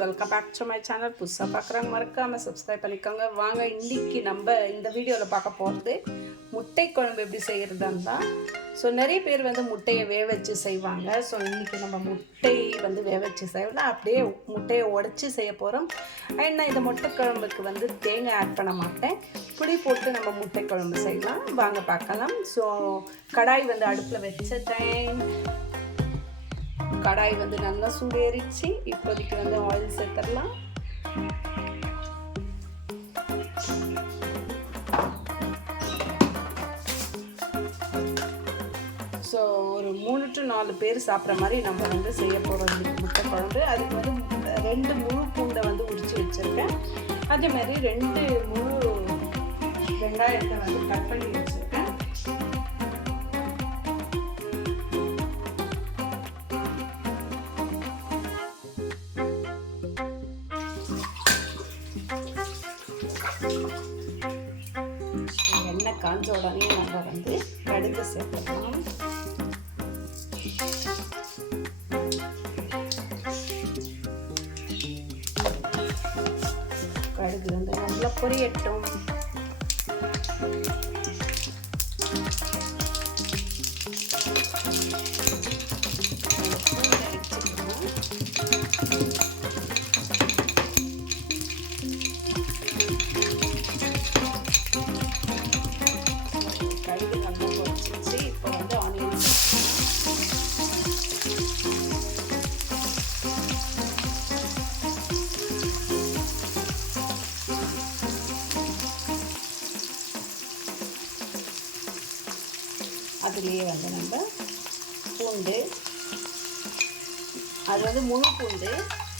Welcome back to my channel. புதுசாக பார்க்குறாங்க மறக்காமல் சப்ஸ்கிரைப் பண்ணிக்கோங்க. வாங்க இன்றைக்கி நம்ம இந்த வீடியோவில் பார்க்க போகிறது முட்டை குழம்பு எப்படி செய்கிறதுன்னு தான். ஸோ நிறைய பேர் வந்து முட்டையை வேக வச்சு செய்வாங்க. ஸோ இன்றைக்கி நம்ம முட்டை வந்து வேக வச்சு செய்யலாம், அப்படியே முட்டையை உடச்சி செய்ய போகிறோம். அண்ட் நான் இந்த முட்டை குழம்புக்கு வந்து தேங்காய் ஆட் பண்ண மாட்டேன், புளி போட்டு நம்ம முட்டை குழம்பு செய்யலாம். வாங்க பார்க்கலாம். ஸோ கடாய் வந்து அடுப்பில் வச்சுட்டேன். கடாய் வந்து நல்லா சூடேறிச்சு. இப்போதைக்கு வந்து ஆயில் சேர்த்துடலாம். ஸோ ஒரு 3 to 4 பேர் சாப்பிட்ற மாதிரி நம்ம வந்து செய்ய போகிறோம் முட்டை குழம்பு. அதுக்கு வந்து 2 முழு பூண்டை வந்து உரித்து வச்சுருக்கேன். அதே மாதிரி 2 முழு வெங்காயத்தை வந்து கட் பண்ணி வச்சுருக்கேன். எண்ணெய் காஞ்ச உடனே நம்ம வந்து கடுகு சேர்த்துக்கலாம். கடுகு வந்து நல்லா பொரியட்டும். அதுலேயே வந்து நம்ம பூண்டு, அது வந்து முழு பூண்டு.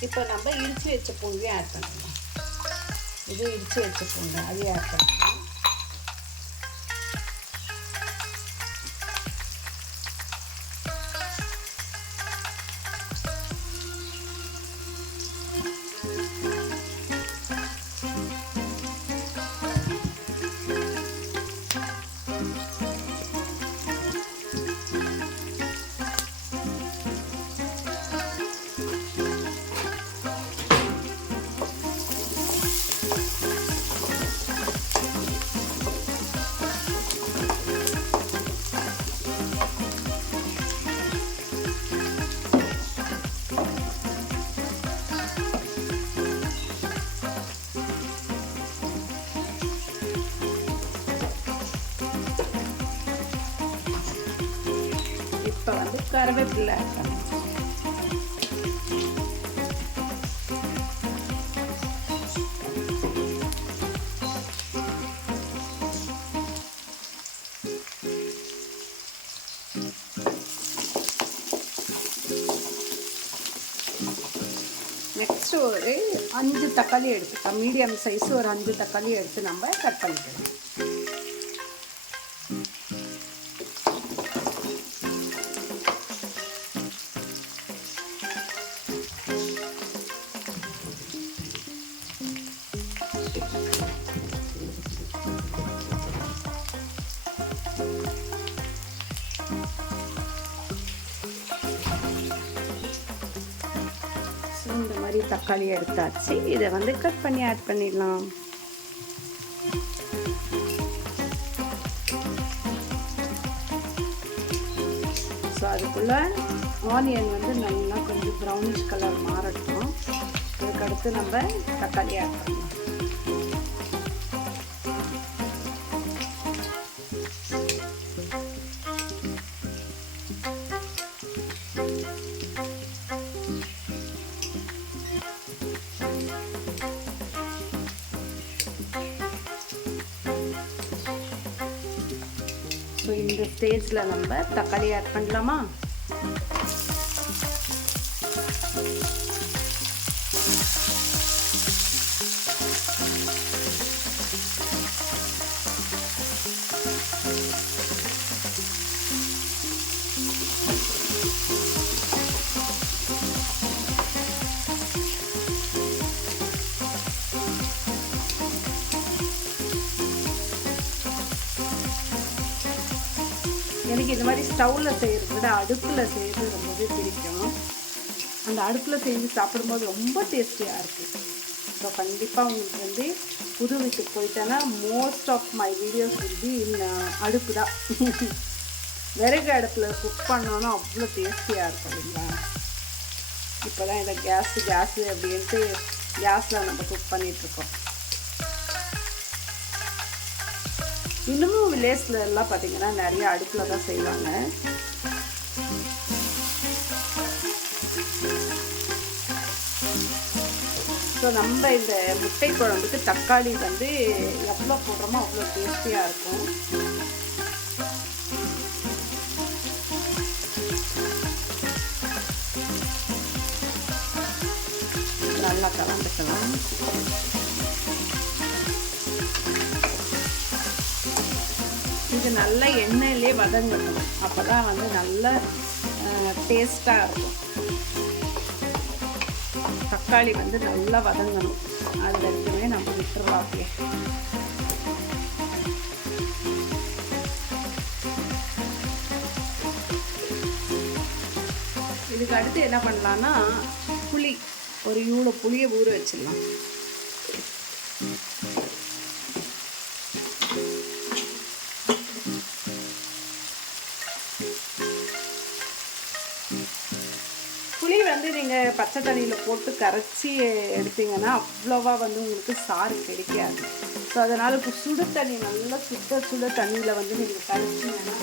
இப்போ நம்ம இடித்து வச்ச பூண்டையும் ஆட் பண்ணலாம். இது இடித்து வச்ச பூண்டு, அதையும் ஆட் பண்ணலாம். இப்போ வந்து கருவேப்பிலை ஆட் பண்ணணும். நெக்ஸ்ட் ஒரு 5 தக்காளி எடுத்துக்கலாம். மீடியம் சைஸ் ஒரு 5 தக்காளி எடுத்து நம்ம கட் பண்ணிக்கலாம். இந்த மாதிரி தக்காளி எடுத்தாச்சு. இதை வந்து கட் பண்ணி ஆட் பண்ணிடலாம். ஸோ அதுக்குள்ளே ஆனியன் வந்து நல்லா கொஞ்சம் ப்ரௌனிஷ் கலர் மாறட்டும். அதுக்கடுத்து நம்ம தக்காளி ஆட் பண்ணலாம். ஸோ இந்த ஸ்டேஜில் நம்ம தக்காளி ஆட் பண்ணலாமா? எனக்கு இந்த மாதிரி ஸ்டவ்வில் செய்கிறத விட அடுப்பில் செய்கிறது ரொம்பவே பிடிக்கும். அந்த அடுப்பில் செஞ்சு சாப்பிடும்போது ரொம்ப டேஸ்டியாக இருக்குது. ஸோ கண்டிப்பாக உங்களுக்கு வந்து புது வீட்டுக்கு போயிட்டேன்னா மோஸ்ட் ஆஃப் மை வீடியோஸ் வந்து அடுப்பு தான். விறகு அடுப்பில் குக் பண்ணோன்னா அவ்வளோ டேஸ்டியாக இருக்கும் இல்லைங்களா. இப்போ தான் இதை கேஸு அப்படின்ட்டு கேஸில் நம்ம குக் பண்ணிகிட்ருக்கோம். இன்னமும் வில்லேஜில் எல்லாம் பார்த்திங்கன்னா நிறைய அடுப்பில் தான் செய்வாங்க. ஸோ நம்ம இந்த முட்டை குழம்புக்கு தக்காளி வந்து எவ்வளோ போடுறோமோ அவ்வளோ டேஸ்டியாக இருக்கும். நல்லா கலந்துக்கலாம். இது நல்லா எண்ணெயிலே வதங்கணும், அப்போ தான் வந்து நல்ல டேஸ்ட்டாக இருக்கும். தக்காளி வந்து நல்லா வதங்கணும், அது வரைக்குமே நம்ம விட்டுறலாம். அப்படியே இதுக்கு அடுத்து என்ன பண்ணலான்னா புளி, ஒரு இவ்வளோ புளியை ஊற வச்சிடலாம். புளி வந்து நீங்கள் பச்சை தண்ணியில் போட்டு கரைச்சி எடுத்தீங்கன்னா அவ்வளோவா வந்து உங்களுக்கு சாறு கிடைக்காது. ஸோ அதனால் இப்போ சுடு தண்ணி, நல்லா சுட தண்ணியில் வந்து நீங்கள் கரைச்சிங்கன்னா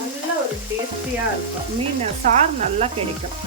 நல்லா ஒரு டேஸ்டியாக இருக்கும். மீன் சாறு நல்லா கிடைக்கும்.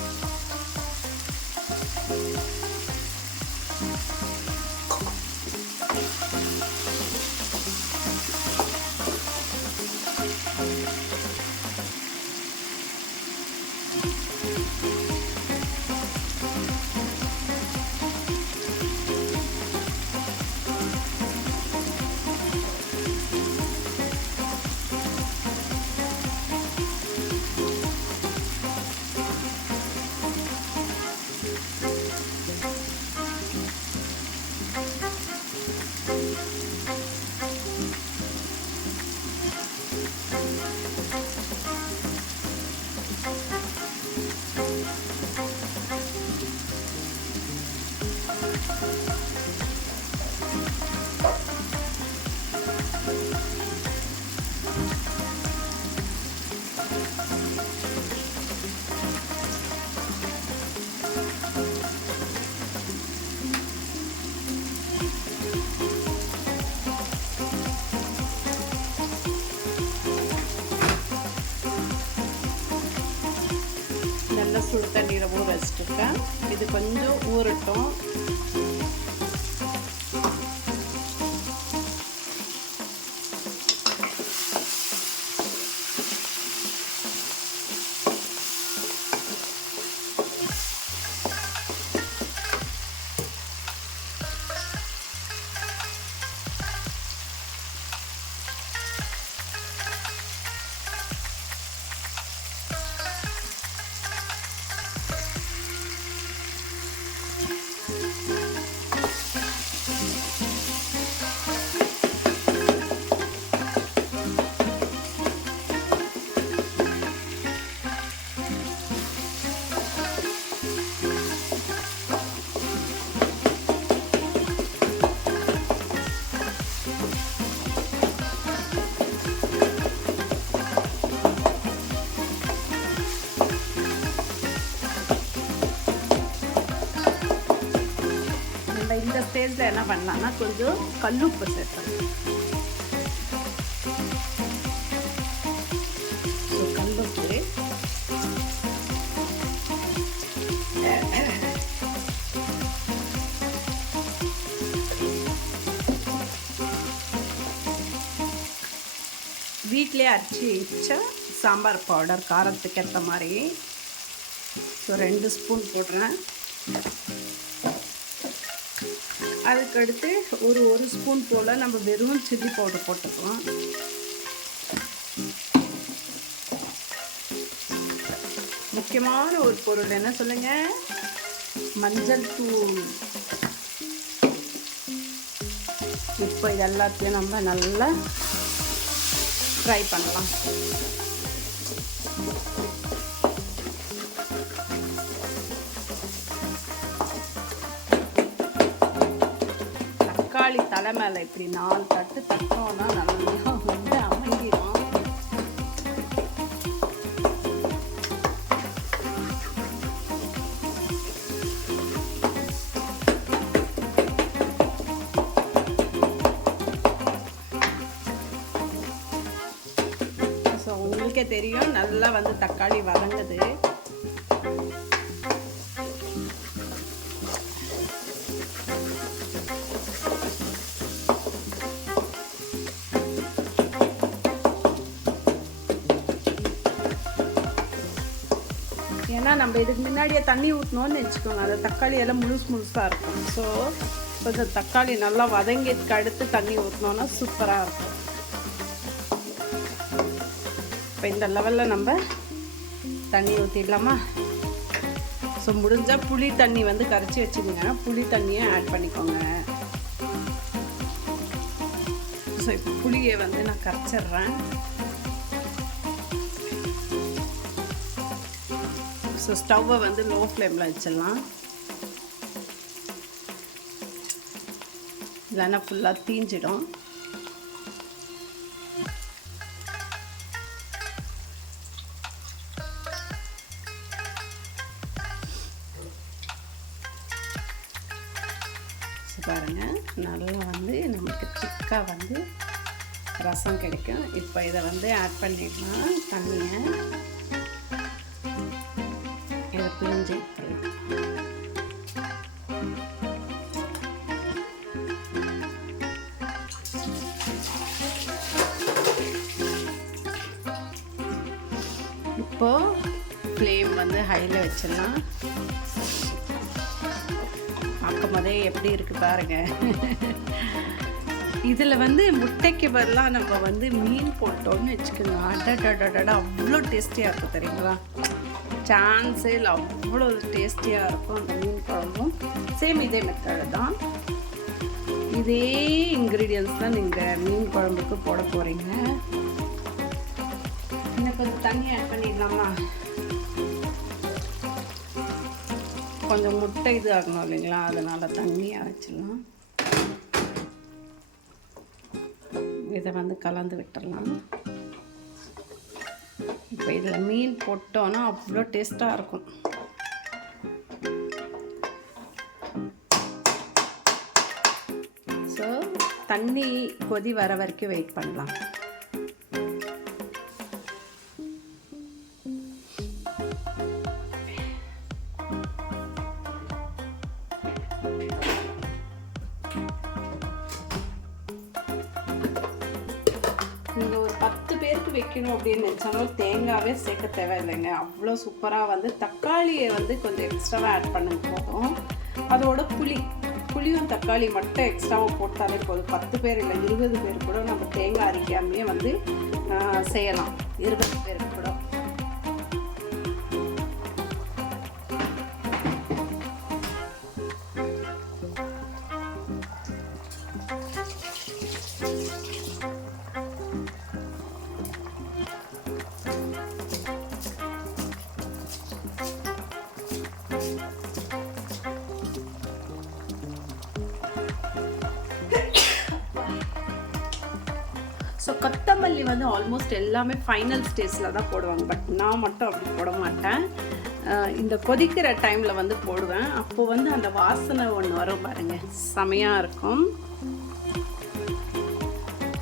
சுடு தண்ணீரை ஊற வச்சுட்டுருக்கேன். இது கொஞ்சம் ஊறட்டும். இந்த ஸ்டேஜில் என்ன பண்ணலான்னா கொஞ்சம் கல்லுப்பு சேர்த்தணும். கல்லுப்பு வீட்டிலே அரைச்சி வச்ச சாம்பார் பவுடர் காரத்துக்கு ஏற்ற மாதிரி. ஸோ 2 ஸ்பூன் போடுறேன். அதுக்கடுத்து ஒரு ஸ்பூன் போல் நம்ம வெறும் சில்லி பவுடர் போட்டுக்கலாம். முக்கியமான ஒரு பொருள் என்ன சொல்லுங்கள், மஞ்சள் தூள். இப்போ இது எல்லாத்தையும் நம்ம நல்லா ஃப்ரை பண்ணலாம். தக்காளி தலை மேலே இப்படி 4 தட்டு தட்டினோன்னா நல்லா வந்து அமைஞ்சிடும். ஸோ உங்களுக்கே தெரியும் நல்லா வந்து தக்காளி வதங்குது. ஏன்னா நம்ம இதுக்கு முன்னாடியே தண்ணி ஊற்றணும்னு வச்சுக்கோங்க, அந்த தக்காளி எல்லாம் முழுசாக இருக்கும். ஸோ கொஞ்சம் தக்காளி நல்லா வதங்கிட்டு அடுத்து தண்ணி ஊற்றினோன்னா சூப்பராக இருக்கும். இப்போ இந்த லெவலில் நம்ம தண்ணி ஊற்றிடலாமா? ஸோ முடிஞ்சால் புளி தண்ணி வந்து கரைச்சி வச்சுக்கோங்க, புளி தண்ணியை ஆட் பண்ணிக்கோங்க. ஸோ இப்போ புளியை வந்து நான் கரைச்சிட்றேன். ஸோ ஸ்டவ்வை வந்து லோ ஃப்ளேமில் வச்சிடலாம், இல்லைன்னா ஃபுல்லாக தீஞ்சிடும். பாருங்கள் நல்லா வந்து நமக்கு திக்காக வந்து ரசம் கிடைக்கும். இப்போ இதை வந்து ஆட் பண்ணிடலாம், தண்ணியை இதை பிழிஞ்சு இப்போது ஃப்ளேம் வந்து ஹையில் வச்சிடலாம். பார்க்கும் போதே எப்படி இருக்குது பாருங்கள். இதில் வந்து முட்டைக்கு பதிலாக நம்ம வந்து மீன் போட்டோன்னு வச்சுக்கோங்க, அடடடடா அவ்வளோ டேஸ்டியாக இருக்கும் தெரியுங்களா? சான்ஸே இல்லை, அவ்வளோ டேஸ்டியாக இருக்கும் அந்த மீன் குழம்பும். சேம் இதே மெத்தடு தான், இதே இன்க்ரீடியன்ஸ் தான் நீங்கள் மீன் குழம்புக்கு போட போகிறீங்க. இன்னும் கொஞ்சம் தண்ணி ஆட் பண்ணிடலாமா? கொஞ்சம் முட்டை இது ஆகணும் இல்லைங்களா, அதனால் தண்ணியாக வச்சிடலாம். இதை வந்து கலந்து விட்டுடலாம். இப்போ இதில் மீன் போட்டோன்னா அவ்வளோ டேஸ்ட்டாக இருக்கும். ஸோ தண்ணி கொதி வர வரைக்கும் வெயிட் பண்ணலாம். நீங்கள் ஒரு 10 பேருக்கு வைக்கணும் அப்படின்னு நினச்சாலும் தேங்காவே சேர்க்க தேவையில்லைங்க, அவ்வளோ சூப்பராக வந்து தக்காளியை வந்து கொஞ்சம் எக்ஸ்ட்ராவாக ஆட் பண்ணுங்க போதும். அதோட புளியும் தக்காளி மட்டும் எக்ஸ்ட்ராவாக போட்டாலே போதும். 10 பேர் இல்லை 20 பேர் கூட நம்ம தேங்காய் அரைக்காமையே வந்து செய்யலாம், 20 பேருக்கு கூட. ஸோ கொத்தமல்லி வந்து ஆல்மோஸ்ட் எல்லாமே ஃபைனல் ஸ்டேஜில் தான் போடுவாங்க, பட் நான் மட்டும் அப்படி போட மாட்டேன். இந்த கொதிக்கிற டைமில் வந்து போடுவேன். அப்போது வந்து அந்த வாசனை ஒன்று வரும் பாருங்கள், செமையாக இருக்கும்.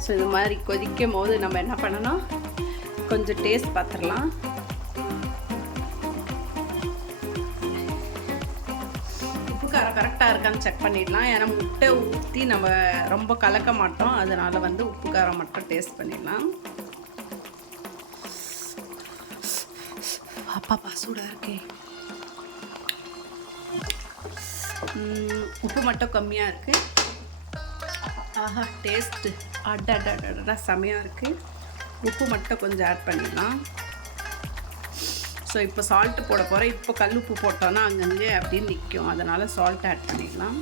ஸோ இது மாதிரி கொதிக்கும் போது நம்ம என்ன பண்ணணும், கொஞ்சம் டேஸ்ட் பார்த்துடலாம். கரெக்டாக இருக்கான்னு செக் பண்ணிடலாம். ஏன்னா முட்டை ஊற்றி நம்ம ரொம்ப கலக்க மாட்டோம், அதனால் வந்து உப்பு காரம் மட்டும் டேஸ்ட் பண்ணிடலாம். அப்பா சூடாக இருக்கே. உப்பு மட்டும் கம்மியாக இருக்குது. ஆஹா டேஸ்ட்டு அடடடடா செமையாக இருக்குது. உப்பு மட்டும் கொஞ்சம் ஆட் பண்ணிடலாம். ஸோ இப்போ சால்ட்டு போட போகிறேன். இப்போ கல் உப்பு போட்டோன்னா அங்கங்கே அப்படியே நிற்கும், அதனால் சால்ட் ஆட் பண்ணிடலாம்.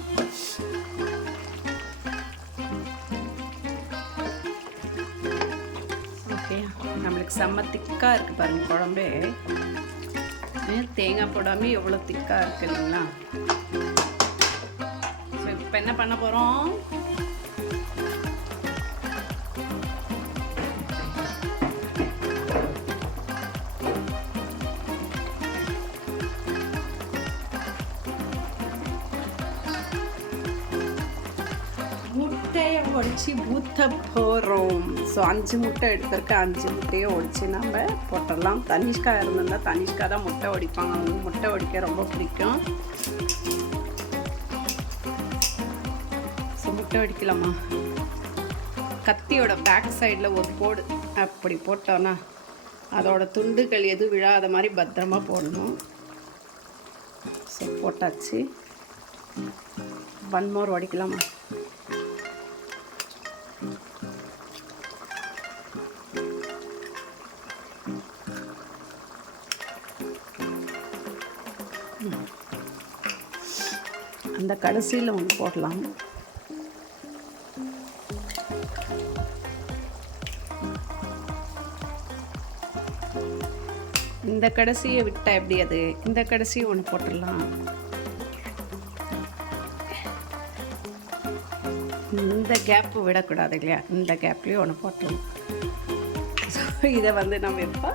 ஓகே, நம்மளுக்கு செம்ம திக்காக இருக்குது பாருங்கள் குழம்பே. தேங்காய் போடாமல் எவ்வளோ திக்காக இருக்குது இல்லைங்களா? ஸோ இப்போ என்ன பண்ண போகிறோம், உடச்சி ஊற்ற போகிறோம். ஸோ 5 முட்டை எடுத்திருக்க, 5 முட்டையை உடச்சி நம்ம போட்டுடலாம். தனிஷ்கா இருந்திருந்தால் தனிஷ்கா தான் முட்டை உடைப்பாங்க, அவங்க முட்டை உடைக்க ரொம்ப பிடிக்கும். ஸோ முட்டை உடைக்கலாமா? கத்தியோட பேக் சைடில் ஒரு போடு அப்படி போட்டோன்னா அதோட துண்டுகள் எதுவும் விழாத மாதிரி பத்திரமா போடணும். ஸோ போட்டாச்சு. 1 மோர் உடைக்கலாமா? அந்த கடைசியில் ஒன்று போடலாம். இந்த கடைசியை விட்டா எப்படி? அது இந்த கடைசியை ஒன்று போட்டுடலாம். இந்த கேப்பு விடக்கூடாது இல்லையா? இந்த கேப்லேயும் ஒன்று போட்டுடலாம். ஸோ இதை வந்து நம்ம எப்போ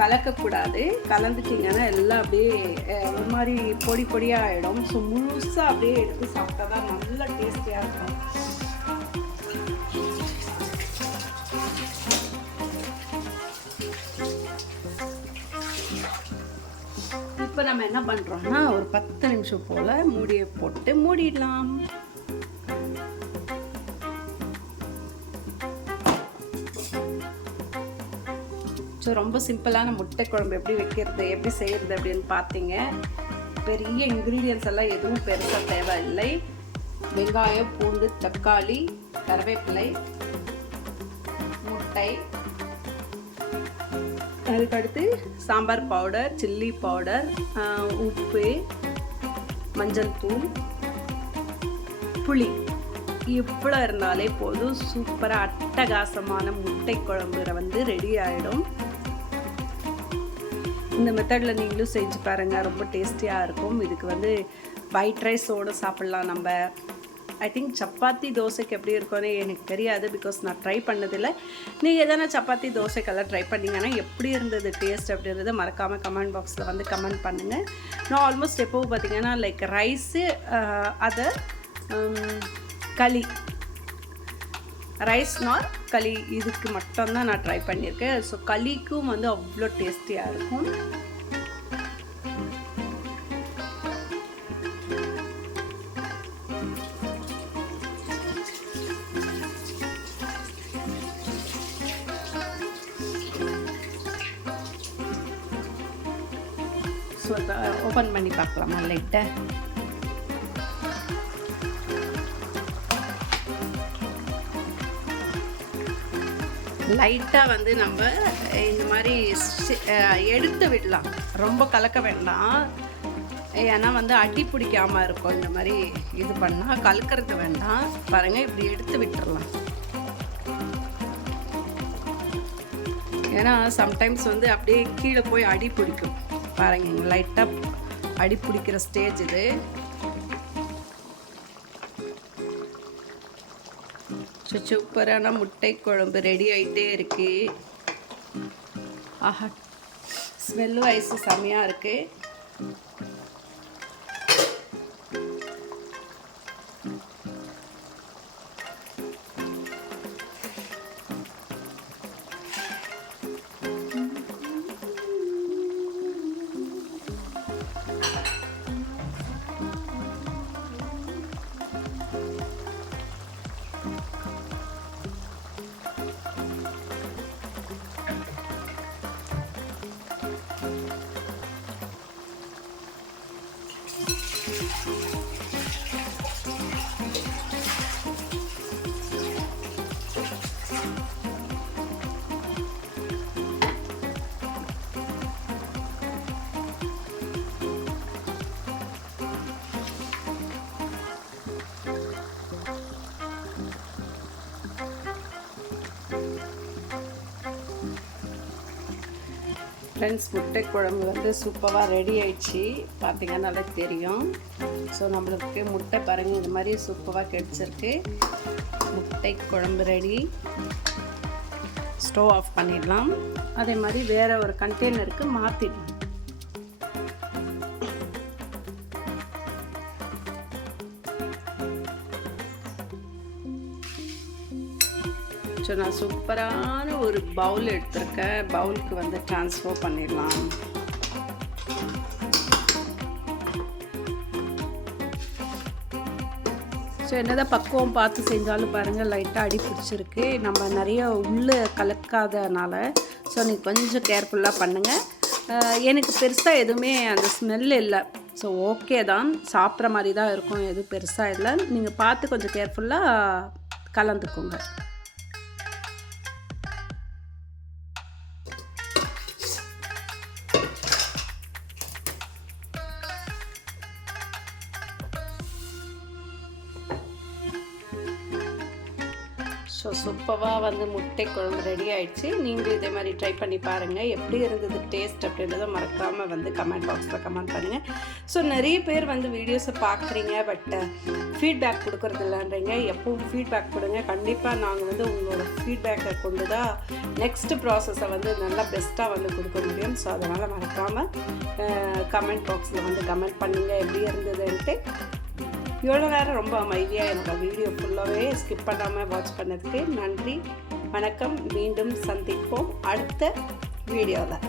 கலக்கக்கூடாது. கலந்துட்டிங்கன்னா எல்லாம் அப்படியே ஒரு மாதிரி பொடி பொடியாக ஆகிடும். ஸோ முழுசாக அப்படியே எடுத்து சாப்பிட்டா தான் நல்லா டேஸ்டியாக இருக்கும். இப்போ நம்ம என்ன பண்ணுறோம்னா ஒரு 10 நிமிஷம் போல் மூடியை போட்டு மூடிடலாம். ஸோ ரொம்ப சிம்பிளான முட்டை குழம்பு எப்படி வைக்கிறது, எப்படி செய்கிறது அப்படின்னு பார்த்தீங்க. பெரிய இன்க்ரீடியன்ஸ் எல்லாம் எதுவும் பெருசாக தேவையில்லை. வெங்காயம், பூண்டு, தக்காளி, கருவேப்பிலை, முட்டை, அதுக்கடுத்து சாம்பார் பவுடர், சில்லி பவுடர், உப்பு, மஞ்சள் தூள், புளி, இவ்வளோ இருந்தாலே போதும். சூப்பராக அட்டகாசமான முட்டை குழம்பு வந்து ரெடி ஆகிடும். இந்த மெத்தடில் நீங்களும் செஞ்சு பாருங்கள், ரொம்ப டேஸ்டியாக இருக்கும். இதுக்கு வந்து ஒயிட் ரைஸோடு சாப்பிட்லாம். நம்ம ஐ திங்க் சப்பாத்தி தோசைக்கு எப்படி இருக்கும்னு எனக்கு தெரியாது, பிகாஸ் நான் ட்ரை பண்ணதில்லை. நீங்கள் எதனா சப்பாத்தி தோசைக்கெல்லாம் ட்ரை பண்ணிங்கன்னா எப்படி இருந்தது டேஸ்ட் அப்படின்றத மறக்காமல் கமெண்ட் பாக்ஸில் வந்து கமெண்ட் பண்ணுங்கள். நான் ஆல்மோஸ்ட் எப்போவும் பார்த்தீங்கன்னா லைக் ரைஸு, அதை களி, ரைஸ் நார் களி, இதுக்கு மட்டும்தான் நான் ட்ரை பண்ணியிருக்கேன். ஸோ களிக்கும் வந்து அவ்வளோ டேஸ்டியாக இருக்கும். ஸோ அதை ஓப்பன் பண்ணி பார்க்கலாமா லைட்டை? லைட்டாக வந்து நம்ம இந்த மாதிரி எடுத்து விடலாம், ரொம்ப கலக்க வேண்டாம். ஏன்னா வந்து அடி பிடிக்காமல் இருக்கும். இந்த மாதிரி இது பண்ணால் கலக்கிறது வேண்டாம். பாருங்கள், இப்படி எடுத்து விட்டுடலாம். ஏன்னா சம்டைம்ஸ் வந்து அப்படியே கீழே போய் அடி பிடிக்கும். பாருங்க, லைட்டாக அடி பிடிக்கிற ஸ்டேஜ் இது. சூப்பரான முட்டை குழம்பு ரெடி ஆகிட்டே இருக்கு. ஆஹா, ஸ்மெல்லு ஐஸு செம்மையாக இருக்கு. ஃப்ரெண்ட்ஸ், முட்டை குழம்பு வந்து சூப்பராக ரெடி ஆயிடுச்சு. பார்த்திங்கன்னா நல்லா தெரியும். ஸோ நம்மளுக்கு முட்டை பாருங்கள் இந்த மாதிரி சூப்பராக கிடச்சிருக்கு. முட்டை குழம்பு ரெடி. ஸ்டவ் ஆஃப் பண்ணிடலாம். அதே மாதிரி வேறு ஒரு கண்டெய்னருக்கு மாற்றிடலாம். ஸோ நான் சூப்பரான ஒரு பவுல் எடுத்திருக்கேன். பவுலுக்கு வந்து ட்ரான்ஸ்ஃபர் பண்ணிடலாம். ஸோ என்னதான் பக்குவம் பார்த்து செஞ்சாலும் பாருங்கள் லைட்டாக அடி பிடிச்சிருக்கு. நம்ம நிறைய உள்ளே கலக்காதனால ஸோ நீங்கள் கொஞ்சம் கேர்ஃபுல்லாக பண்ணுங்கள். எனக்கு பெருசாக எதுவுமே அந்த ஸ்மெல் இல்லை. ஸோ ஓகே தான், சாப்பிட்ற மாதிரி தான் இருக்கும், எதுவும் பெருசாக இல்லை. நீங்கள் பார்த்து கொஞ்சம் கேர்ஃபுல்லாக கலந்துக்கோங்க. ஸோ சூப்பராக வந்து முட்டை குழம்பு ரெடி ஆகிடுச்சு. நீங்களும் இதே மாதிரி ட்ரை பண்ணி பாருங்கள். எப்படி இருந்தது டேஸ்ட் அப்படின்றத மறக்காமல் வந்து கமெண்ட் பாக்ஸில் கமெண்ட் பண்ணுங்கள். ஸோ நிறைய பேர் வந்து வீடியோஸை பார்க்குறீங்க, பட் ஃபீட்பேக் கொடுக்குறது இல்லைன்றீங்க. எப்பவும் ஃபீட்பேக் கொடுங்க. கண்டிப்பாக நாங்கள் வந்து உங்களோட ஃபீட்பேக்கை கொண்டு தான் நெக்ஸ்ட் ப்ராசஸை வந்து நல்லா பெஸ்ட்டாக வந்து கொடுக்க முடியும். ஸோ அதனால் மறக்காமல் கமெண்ட் பாக்ஸில் வந்து கமெண்ட் பண்ணுங்கள் எப்படி இருந்ததுன்ட்டு. இவ்வளோ நேரம் ரொம்ப அமைதியாக என்னோடய வீடியோ ஃபுல்லாகவே ஸ்கிப் பண்ணாமல் வாட்ச் பண்ணதுக்கு நன்றி. வணக்கம். மீண்டும் சந்திப்போம் அடுத்த வீடியோவில்.